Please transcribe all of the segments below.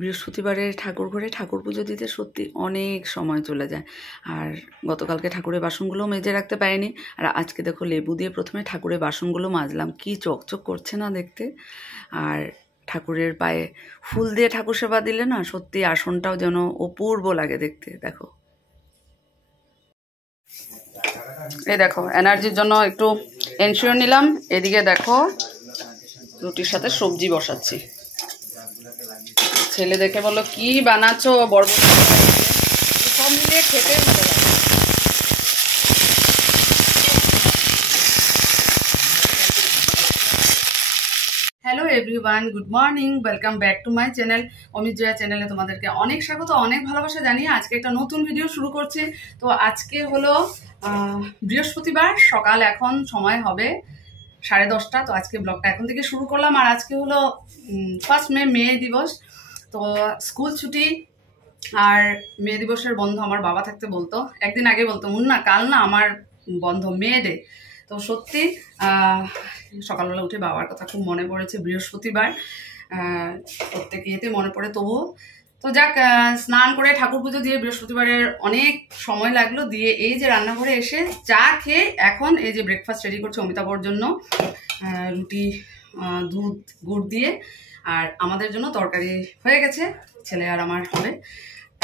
বৃহস্পতিবারে ঠাকুর ঘরে ঠাকুর পুজো দিতে সত্যি অনেক সময় চলে যায়। আর গতকালকে ঠাকুরের বাসনগুলো মেজে রাখতে পারিনি। আর আজকে দেখো লেবু দিয়ে প্রথমে ঠাকুরের বাসনগুলো মাজলাম, কি চকচক করছে না দেখতে। আর ঠাকুরের পায়ে ফুল দিয়ে ঠাকুর সেবা দিলে না সত্যি আসনটাও যেন অপূর্ব লাগে দেখতে। দেখো, এই দেখো এনার্জির জন্য একটু এনশিওর নিলাম। এদিকে দেখো রুটির সাথে সবজি বসাচ্ছি। ছেলে দেখে বললো কি বানাচ্ছো, বরবটি সব মিলিয়ে খেতে ভালো লাগে। Hello everyone, good morning, welcome back to my channel. Amit Jaya চ্যানেলে তোমাদেরকে অনেক স্বাগত, অনেক ভালোবাসা জানিয়ে আজকে একটা নতুন ভিডিও শুরু করছি। তো আজকে হলো বৃহস্পতিবার, সকাল এখন সময় হবে 10:30। তো আজকে ব্লগটা এখন থেকে শুরু করলাম। আর আজকে হলো 1 মে, মে দিবস। তো স্কুল ছুটি আর মে দিবসের বন্ধ আমার বাবা থাকতে বলতো, একদিন আগে বলতো মুন্না কাল না আমার বন্ধ, মে ডে। তো সত্যি সকালবেলা উঠে বাবার কথা খুব মনে পড়েছে। বৃহস্পতিবার প্রত্যেক ইয়েতে মনে পড়ে তবুও। তো যাক, স্নান করে ঠাকুর পুজো দিয়ে বৃহস্পতিবারের অনেক সময় লাগলো, দিয়ে এই যে রান্নাঘরে এসে চা খেয়ে এখন এই যে ব্রেকফাস্ট রেডি করছে অমিতাভর জন্য। রুটি, দুধ, গুড় দিয়ে। আর আমাদের জন্য তরকারি হয়ে গেছে, ছেলে আর আমার হবে।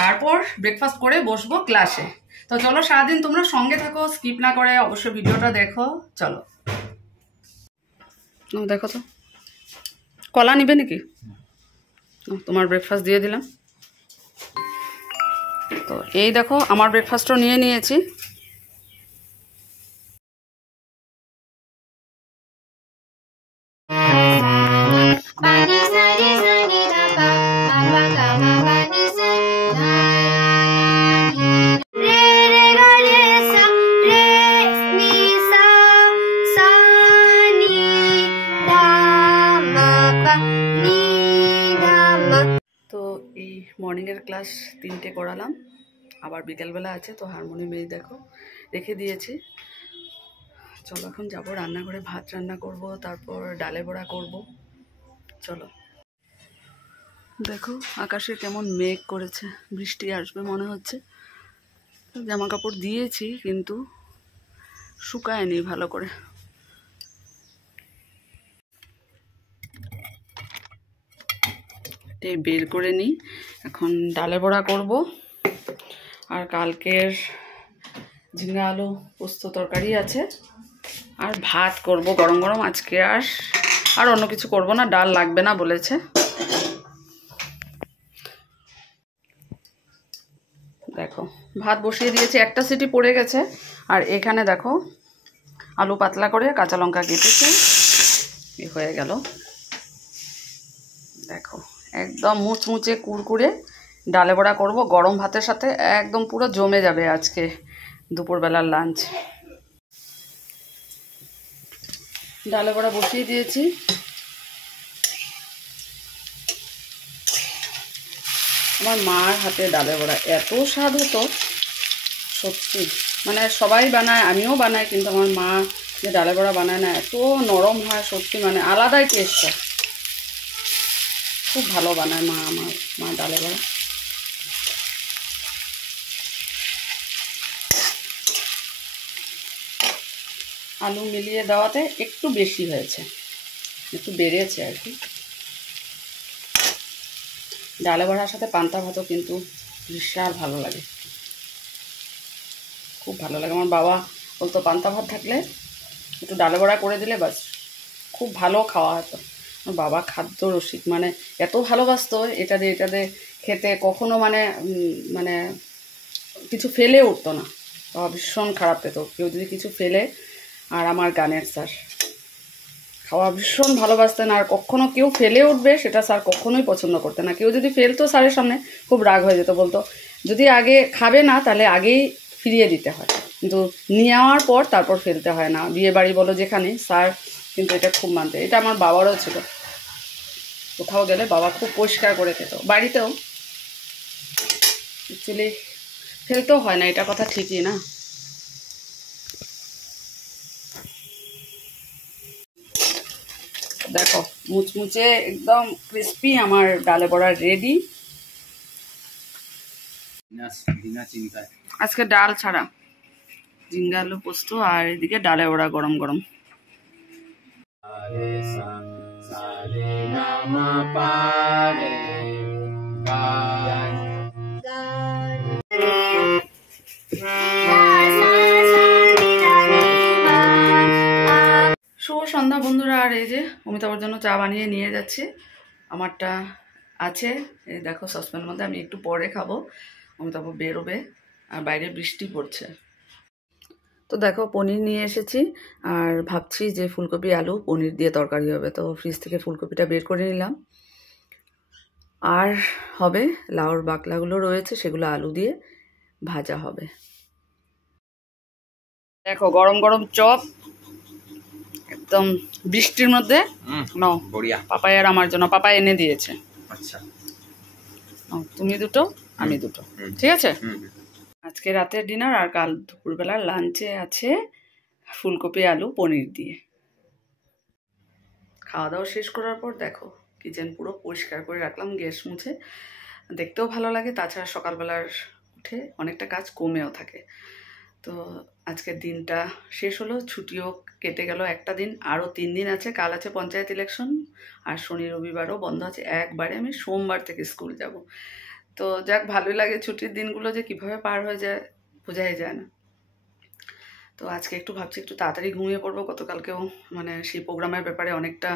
তারপর ব্রেকফাস্ট করে বসবো ক্লাসে। তো চলো সারাদিন তোমরা সঙ্গে থাকো, স্কিপ না করে অবশ্যই ভিডিওটা দেখো। চলো দেখো তো, কলা নিবে নাকি? তোমার ব্রেকফাস্ট দিয়ে দিলাম। তো এই দেখো আমার ব্রেকফাস্টও নিয়ে নিয়েছি। তো এই মর্নিংয়ের ক্লাস 3টে করালাম, আবার বিকেলবেলা আছে। তো হারমোনিয়াম এই দেখো রেখে দিয়েছি। চলো এখন যাবো রান্নাঘরে, ভাত রান্না করব, তারপর ডালে বড়া করব। চলো। দেখো আকাশে কেমন মেঘ করেছে, বৃষ্টি আসবে মনে হচ্ছে। জামা কাপড় দিয়েছি কিন্তু শুকায়নি ভালো করে। বের করে নিই, এখন ডালে বড়া করব। আর কালকের ঝিঙ্গা আলু পোস্ত তরকারি আছে, আর ভাত করব গরম গরম। আজকে আর অন্য কিছু করব না, ডাল লাগবে না বলেছে। দেখো ভাত বসিয়ে দিয়েছি, একটা সিটি পড়ে গেছে। আর এখানে দেখো আলু পাতলা করে কাঁচা লঙ্কা কেটেছি, হয়ে গেল। দেখো একদম মুচমুচে কুড়কুড়ে ডালে বড়া করব গরম ভাতের সাথে, একদম পুরো জমে যাবে আজকে দুপুরবেলার লাঞ্চ। ডালে বড়া বসিয়ে দিয়েছি। আমার মার হাতে ডালে বড়া এত স্বাদ হতো সত্যি, মানে সবাই বানায়, আমিও বানাই, কিন্তু আমার মা যে ডালে বড়া বানায় না, এত নরম হয় সত্যি, মানে আলাদাই টেস্ট হয়। খুব ভালো বানায় আমার মা ডালে বড়া। আলু মিলিয়ে দেওয়াতে একটু বেশি হয়েছে, একটু বেড়েছে আর কি। ডালে বড়ার সাথে পান্তা ভাতও কিন্তু বিশাল ভালো লাগে, খুব ভালো লাগে। আমার বাবা বলতো পান্তা ভাত থাকলে একটু ডালে বড়া করে দিলে বাস, খুব ভালো খাওয়া হতো। আমার বাবা খাদ্য রসিক, মানে এত ভালোবাসতো এটা দিয়ে খেতে, কখনো মানে কিছু ফেলে উঠতো না। বাবা ভীষণ খারাপ পেত কেউ যদি কিছু ফেলে। আর আমার গানের স্যার খাওয়া ভীষণ ভালোবাসতেন, আর কখনো কেউ ফেলে উঠবে সেটা স্যার কখনোই পছন্দ করতেন না। কেউ যদি ফেলতো স্যারের সামনে খুব রাগ হয়ে যেত, বলতো যদি আগে খাবে না তাহলে আগেই ফিরিয়ে দিতে হয়, কিন্তু নেওয়ার পর তারপর ফেলতে হয় না। বিয়ে বাড়ি বলো যেখানে, স্যার কিন্তু এটা খুব মানতে। এটা আমার বাবারও ছিল, কোথাও গেলে বাবা খুব পরিষ্কার করে খেত। বাড়িতেও অ্যাকচুয়ালি ফেলতেও হয় না, এটা কথা ঠিকই না। দেখো মুচমুচে একদম ক্রিস্পি আমার ডালে বড়া রেডি। আজকে ডাল ছাড়া ঝিঙ্গা আলু পোস্ত, আর এদিকে ডালে ওরা গরম গরম। শুভ সন্ধ্যা বন্ধুরা। আর এই যে অমিতাভর জন্য চা বানিয়ে নিয়ে যাচ্ছি। আমারটা আছে, এই দেখো সসপ্যানের মধ্যে, আমি একটু পরে খাবো। অমিতাভ বেরোবে আর বাইরে বৃষ্টি পড়ছে। তো দেখো পনির নিয়ে এসেছি, আর ভাবছি যে ফুলকপি আলু পনির দিয়ে তরকারি হবে। তো ফ্রিজ থেকে ফুলকপিটা বের করে নিলাম, আর হবে লাউর বাকলাগুলো রয়েছে, সেগুলো আলু দিয়ে ভাজা হবে। দেখো গরম গরম চপ, একদম বৃষ্টির মধ্যে। নাও পাপাই আর আমার জন্য, পাপাই এনে দিয়েছে। আচ্ছা তুমি দুটো, আমি দুটো, ঠিক আছে। আজকে রাতের ডিনার আর কাল দুপুরবেলার লাঞ্চে আছে ফুলকপি আলু পনির দিয়ে। খাওয়া দাওয়া শেষ করার পর দেখো কিচেন পুরো পরিষ্কার করে রাখলাম, গ্যাস মুছে। দেখতেও ভালো লাগে, তাছাড়া সকালবেলার উঠে অনেকটা কাজ কমেও থাকে। তো আজকের দিনটা শেষ হলো, ছুটিও কেটে গেল একটা দিন। আরও 3 দিন আছে, কাল আছে পঞ্চায়েত ইলেকশন, আর শনি রবিবারও বন্ধ আছে। একবারে আমি সোমবার থেকে স্কুল যাব। তো যাক, ভালোই লাগে ছুটির দিনগুলো, যে কীভাবে পার হয়ে যায় বোঝাই যায় না। তো আজকে একটু ভাবছি একটু তাড়াতাড়ি ঘুমিয়ে পড়বো। গতকালকেও মানে সেই প্রোগ্রামের ব্যাপারে অনেকটা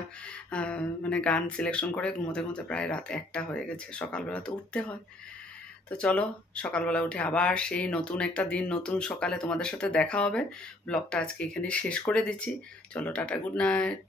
মানে গান সিলেকশন করে ঘুমোতে ঘুমোতে প্রায় রাত 1টা হয়ে গেছে। সকালবেলা তো উঠতে হয়। তো চলো সকালবেলা উঠে আবার সেই নতুন একটা দিন, নতুন সকালে তোমাদের সাথে দেখা হবে। ব্লগটা আজকে এখানে শেষ করে দিচ্ছি। চলো টাটা, গুড নাইট।